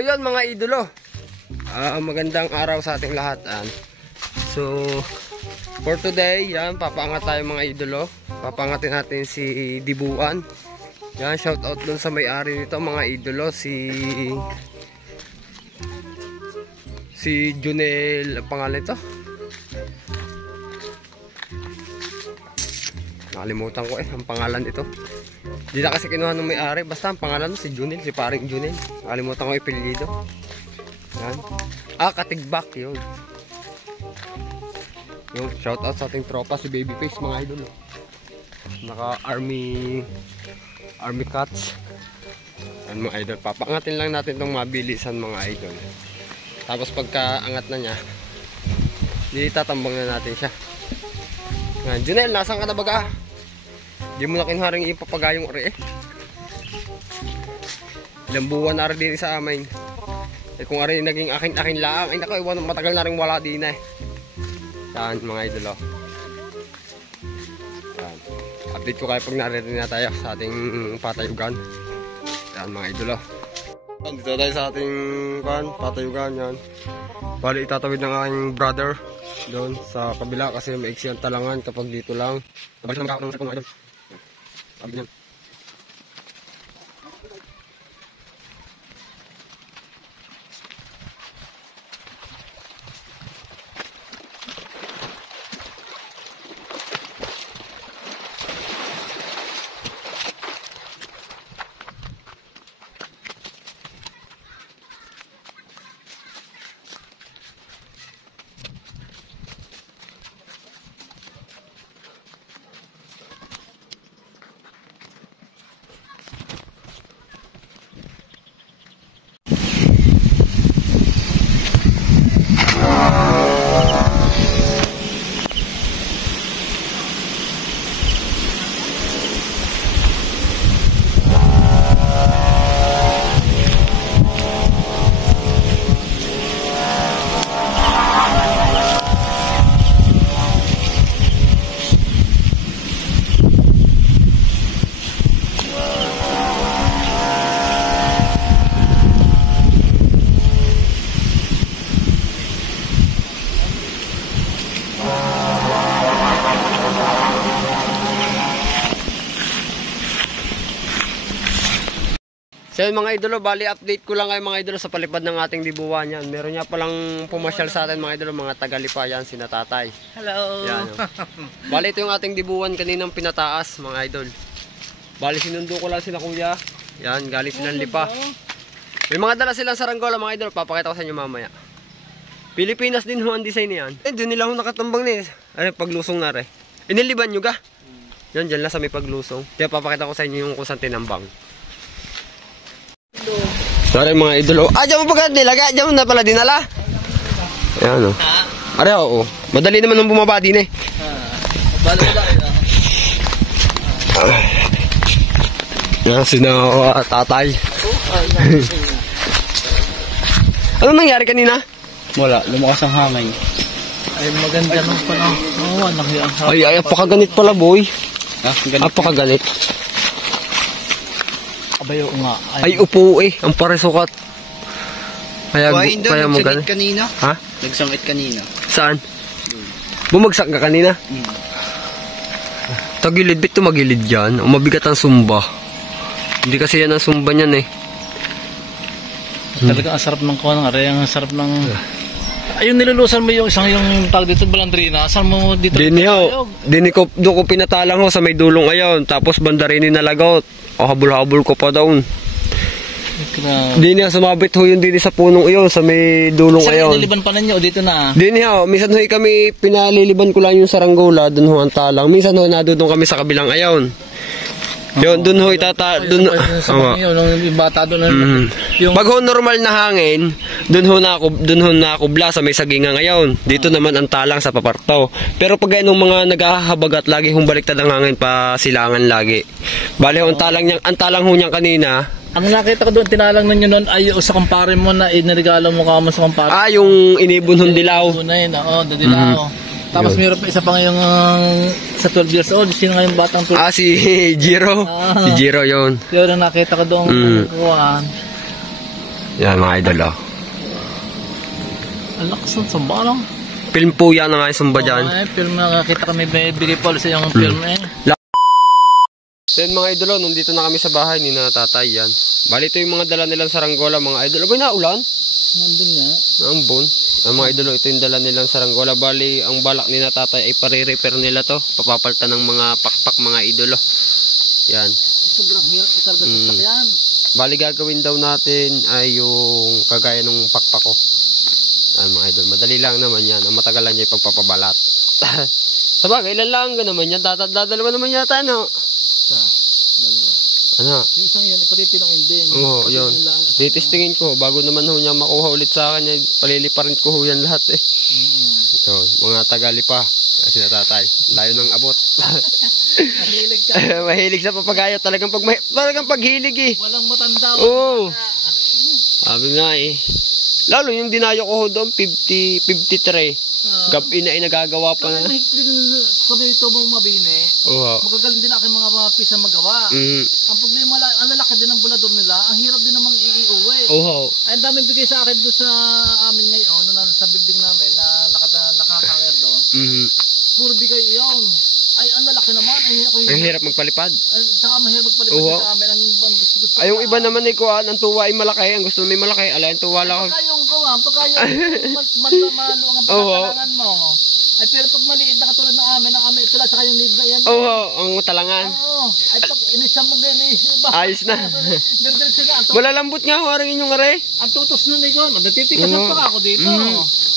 So yun mga idolo, magandang araw sa ating lahat. So for today, yan, papaangat tayo mga idolo. Papangatin natin si Dibuan. Yan, shout out dun sa may-ari nito mga idolo, si Junel, pangalan ito. Nakalimutan ko ang pangalan ito. Di na kasi kinuha ng may-ari, basta ang pangalan si Junel, si paring Junel. Nakalimutan ko ipilido. Yan. Katigbak yun. Yung shout out sa ating tropa si Babyface mga idol. Naka army cuts. Yan mga idol, papangatin lang natin itong mabilisan mga idol. Tapos pagka angat na niya, tatambang na natin siya. Yan, Junel, nasaan ka na baga? Di mo na kinuha rin ipapagayong ori Ilang buwan na rin din sa amin. Kung rin naging akin lang, ay naku, matagal na rin wala din Yan mga idol. Yan. Update ko kayo pag narinig na tayo sa ating patayugan. Yan mga idol. Dito tayo sa ating patayugan. Yan. Bali itatawid ng aking brother doon sa kabila kasi maiksi ang talangan kapag dito lang. Nabalik na magkakaroon sa mga idol. Sabi niyan. So yun mga idolo, bali update ko lang kayo mga idolo sa palipad ng ating Dibuan yan. Meron niya palang pumasyal sa atin mga idolo, mga tagalipa yan, sina tatay. Hello! Yan, bali ito yung ating Dibuan kaninang pinataas mga idol. Bali sinundo ko lang sila kuya. Yan, galing silang lipa. May mga dala silang saranggola mga idol, papakita ko sa inyo mamaya. Pilipinas din ho ang design niyan. Doon nila ho nakatambang ni. Ano, paglusong na rin. Iniliban nyo ga? Yan, dyan lang sa may paglusong. Kaya papakita ko sa inyo yung kung saan tinambang. Sorry mga idolo. Diyan mo pagka nilaga. Diyan mo na pala dinala. Ayan o. Are oo. Madali naman nung bumaba din Balo ba? Yan sina tatay. Ano nangyari kanina? Wala. Lumakas ang hangin. Ay maganda nung panahon. Ay apakaganit pala boy. Apakaganit. Abayo nga. Ay upo ang paresukat. Kaya mo nagsangit kanina. Ha? Nagsangit kanina. Saan? Bumagsak ka kanina? Tagilid, bit magilid yan. Mabigat ang sumba. Hindi kasi yan ang sumba niyan Talagang ang sarap ng kuha ng aray. Ang sarap ng... Ayun, nilulusan mo yung isang yung tag dito balandrina. Saan mo dito? Dini ko pinatalang ho sa may dulong ayon. Tapos bandarini nalagot. Habol-habol ko pa daw. Dini sumabit ho yun dini sa punong iyon sa may dulong ayon. Saan nililiban pa ninyo o dito na? Dini ho, minsan ho kami pinaliliban ko lang yung saranggola, dun ho ang talang. Minsan ho nadudong kami sa kabilang ayon. Yun, dun ho dun yung bata doon. Pag ho normal na hangin, dun ho nakubla sa may sagingan ngayon. Dito naman ang talang sa paparto. Pero pag ganung mga naghahabagat lagi hong baliktad ang hangin pa silangan lagi. Bale ho ang talang ho niyang kanina. Ang nakita ko doon, tinalang ninyo noon ay sa kumpare mo na inirigalo mo ka mo sa kumpare. Yung inibon hong dilaw. Dilaw. Tapos mayroon pa isa pa ngayong sa 12 years old. Sino ngayong batang 12? Si Jiro. Si Jiro yun. Yun ang nakita ko doon. Yan mga idol oh. Ang lakas ng samba lang. Film po yan nga yung samba dyan. Film nakakita kami bibigay policy yung film So yun mga idol, nandito na kami sa bahay ni na tatay yan. Bali ito yung mga dala nilang saranggola mga idol. Abay na ulan? Nandun nga. Naambon. Ang mga idol, ito yung dala nilang saranggola. Bali ang balak ni na tatay ay pare-repair nila to. Papapalta ng mga pakpak mga idol. Yan. Sobrang hirap ikarga sa sakyan. Bali gagawin daw natin ay yung kagaya ng pakpak ko. Yan mga idol, madali lang naman yan. Ang matagal lang niya yung pagpapabalat. Sabagay, ilan lang ka naman yan. Dadalawa naman yata, no? Sa dalawa. Ano? Yung isang yun, ipalitin ang ending. Oo, yun. Titistingin ko, bago naman ho niya makuha ulit sa akin, paliliparin ko ho yan lahat eh. Yun, mga tagali pa. Kasi natatay, layo ng abot. Mahilig ka. Mahilig sa papagayo, talagang paghilig eh. Walang matanda. Oo. Sabi nga eh. Lalo yung dinayo ko ho doon, 53. Gabi na ay nagagawa pa na. Kami ito mong mabini. Oo. Magagaling din aking mga pisa magawa. Ang problema lang, ang lalaki din ng bulador nila, ang hirap din namang iuwi. Oo. Ay, ang daming bigay sa akin doon sa amin ngayon, sa building namin, na nakakanger doon. Puro bigay iyon. Ay, ang lalaki naman. Ang hirap magpalipad. Saka mahirap magpalipad sa amin. Ang gusto ay, yung iba naman ay kuhaan, ang tuwa ay malaki. Ang gusto may malaki, ala yung tuwa lang. Pagka yung kuhaan, pagka yung maluang ang pagkakalangan mo. Ay, pero pag maliit na katulad ng amin, ang amin, tula, saka yung lead na yan. Oo, ang talangan. Oo. Ay, pag inisya mo ganyan, ayos na. Diretso na. Malalambot nga ho, aring inyong aray. Ang tutos nun eh, natitikasan pa ako dito.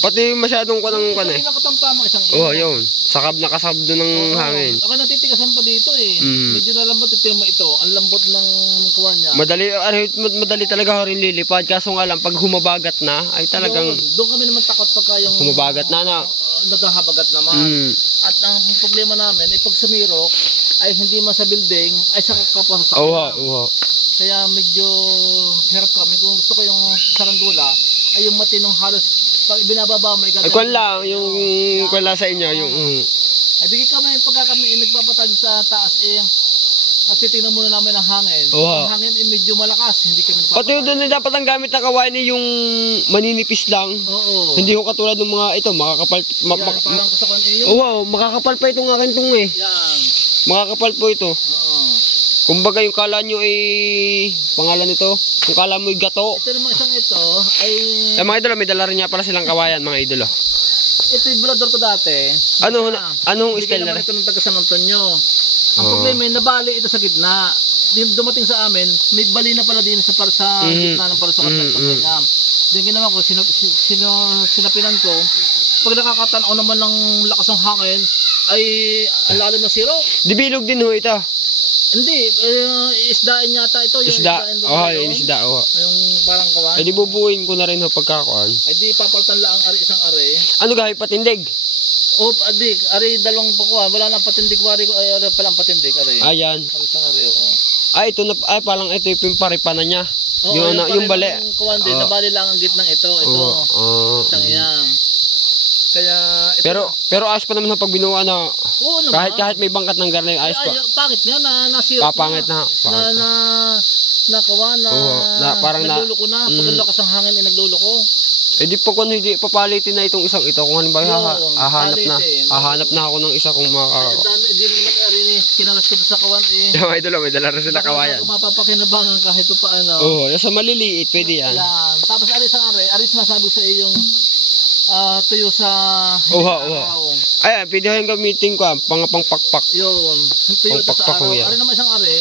Pati masyadong kanang kan eh. Hindi nakatampama isang ino. Oo, yun. Sakab na kasab doon ng hangin. Ako natitikasan pa dito eh. Medyo nalambot ito yung ito. Ang lambot ng kuha niya. Madali talaga ho rin lilipad. Kaso nga lang, pag humabagat na, ay talagang... Doon kami naman takot pagka yung... Humabagat na. Naghahabagat naman. At ang problema namin, pag sumirok, ay hindi man sa building, ay sa kapwa sa sakyan. Oo. Kaya medyo hirap kami. Kung gusto ko yung saranggola, ay yung matinong halos pag binababa mo ay kwan lang, yung kwan lang sa inyo, yung... Ay bigay kami, pagka kami nagpapatag sa taas at titingnan muna namin ang hangin. Ang hangin medyo malakas, hindi kami nagpapatag. Pati doon na dapat ang gamit na kawain ay yung maninipis lang. Oo. Hindi ko katulad ng mga ito, makakapal... Parang kasakuan iyo. Oo, makakapal pa itong akin itong eh. Yan. Makakapal po ito. Oo. Kumbaga yung kala nyo ay... Pangalan nito? Kung kala mo yung gato. Ito naman isang ito ay... Eh mga idolo, may dala rin niya pala silang kawayan mga idolo. Ito yung bulador ko dati. Anong style na rin? Ito ng taga San Antonio. Ang problema ay nabali ito sa gitna. Dumating sa amin, may bali na pala din sa gitna ng parasukat ng ganyan. Then ginawa ko, sinapinan ko. Pag nakakatanaw naman ng lakas ng hangin, ay ang lalim na siro. Dibilog din ho ito. Hindi, isdaan yata ito. Yung isda, yung isda. Yung parang kawan. Eh di bubuin ko na rin ho pagkakuan. Ay di papaltan lang ang isang are. Ano gahi patindig? O, adik, ari dalawang pakuha. Wala nang patindig wari ko. Ay, ari palang patindig, ari. Ayan. Ari isang are, oo. Ay, ito na, ay palang ito yung paripa na niya. Oo, yung bali. Kuwan din, nabali lang ang gitnang ito. Ito. Isang yan. Kaya ito pero ayos pa naman pag binuha na. Oo naman. Kahit may bangkat ng garne ayos pa. Pangit nga na nasira. Pangit na. Nakawa na parang nagluloko na. Pag lakas ang hangin ay nagluloko. Eh di pa kung hindi papalitin na itong isang ito kung halimbawa hahanap na ako ng isa kung Hindi naman rin kinalas ko sa kawan eh. Yung idol may dala rin sila kawayan. Mapapakinabangan kahit pa ano. Oo, sa maliliit pwede yan. Tapos aris sinasabi sa iyong tuyo sa ay pwede yung gamitin ko pangpakpak yun tuyo sa araw ari naman isang are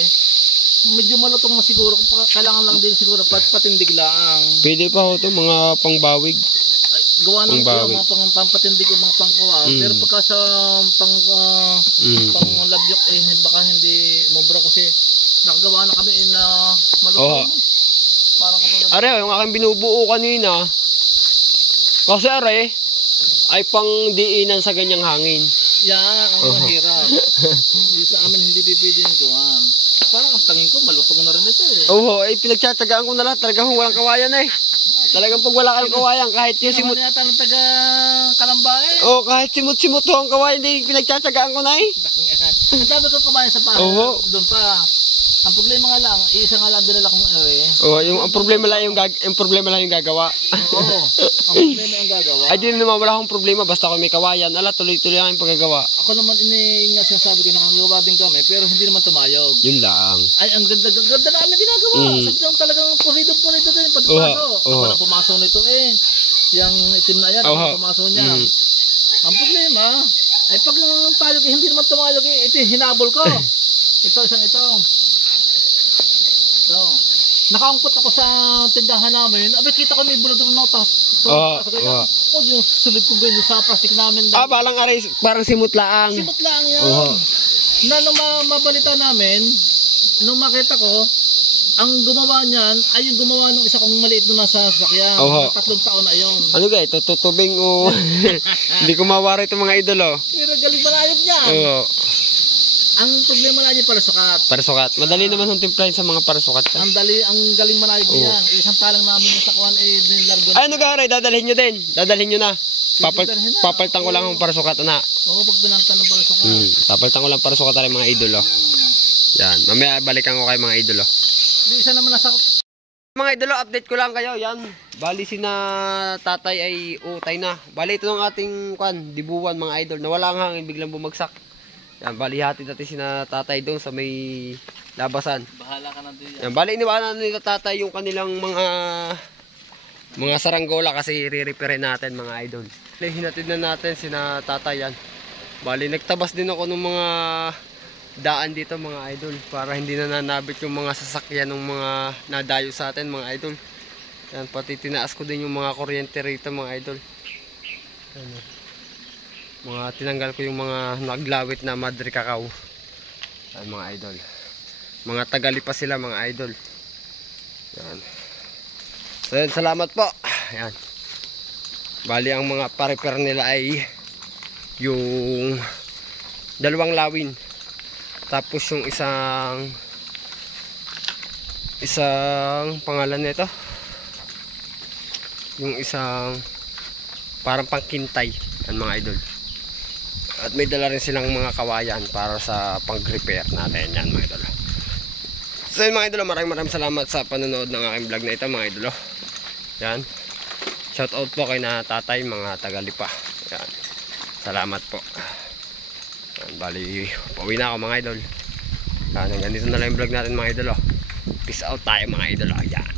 medyo malutong na siguro kailangan lang din siguro patindig lang pwede pa ho to mga pangbawig gawa ng mga pampatindig o mga pangkuha pero pagka sa panglabyok baka hindi mobra kasi nakagawa na kami na malutong parang kapag are yung aking binubuo kanina kasi are, ay pang diinan sa ganyang hangin. Ang mahirap. Hindi sa amin hindi pipili yung gawan. Parang ang tangin ko, malutong na rin ito eh. Oo, ay pinagtsatsagaan ko na lahat. Talagang walang kawayan eh. Talagang pag wala kang kawayan, kahit yung simut... Hindi naman yata ng taga Kalamba eh. Oo, kahit simut-simut ho ang kawayan, hindi pinagtsatsagaan ko na eh. Ang dami kong kabayan sa pahay. Doon pa. Ang problema nga lang, isa nga lang dinala kong Oh, ang problema lang yung gagawa. Oo. Ang problema ang gagawa. Ay, di naman wala akong problema basta ako may kawayan. Ala, tuloy-tuloy ang paggagawa. Ako naman nga sinasabi ko nakakagawa din kami pero hindi naman tumayog. Yun lang. Ay, ang ganda namin ginagawa. Sabi talagang pulido din pagpaso. Ako lang pumasok nito yung itim na yan, pumasok niya. Ang problema, ay pag tayog hindi naman tumayog ito hinabol ko. Ito. Nakaangkot ako sa tindahan namin. Abi, kita ko may bulag ng notas. Yung sulit ko ganyan sa plastic namin. Balang aray, parang simut laang. Simut lang yan. Na nung mabalita namin, nung makita ko, ang gumawa niyan ay yung gumawa ng isa kong maliit na nasa sasakyan. 3 taon na yun. Ano ga, tutubing o hindi ko mawari itong mga idolo. Pero galing malayog niyan. Ang problema na niya para sukat. Para sukat. Madali naman yung timplahin sa mga para sukat. Ang galing malayog niyan. Isang talang namin yung sakuan nilargo. Ay, ano ga, dadalhin nyo din. Dadalhin nyo na. Papalitan ko lang ang para sukat na. Oo, pag pinalitan ng para sukat. Papalitan ko lang para sukat rin mga idolo. Yan, mamaya balikan ko kay mga idolo. Isa naman nasa mga idolo, update ko lang kayo. Yan, bali si na tatay ay utay na. Bali ito ng ating dibuwan mga idol. Nawala ang hangin, biglang bumagsak. Yan, bali hati natin si na tatay doon sa may labasan. Bahala ka na doon. Yan, bali iniwanan nila tatay yung kanilang mga saranggola kasi i-repair natin mga idol. Hinatid na natin si na tatay yan. Bali nagtabas din ako ng mga daan dito mga idol para hindi na nanabit yung mga sasakyan ng mga nadayo sa atin mga idol. Yan, pati tinaas ko din yung mga kuryente rito mga idol. Yan, mga tinanggal ko yung mga naglawit na madre cacao. Yan mga idol. Mga tagali pa sila mga idol. Yan. So yan, salamat po. Yan. Bali ang mga pa-repair nila ay yung dalawang lawin. Tapos yung isang pangalan nito. Yung isang parang pangkintay. Yan mga idol. At may dala rin silang mga kawayan para sa pang-repair natin. Yan mga idol. So yun mga idol, maraming salamat sa panonood ng aking vlog na ito mga idol. Yan. Shout out po kay na tatay mga Tagalipa. Yan. Salamat po. Yan, bali, pauwi na ako mga idol. Yan, hanggang dito na lang yung vlog natin mga idol. Peace out tayo mga idol. Yan.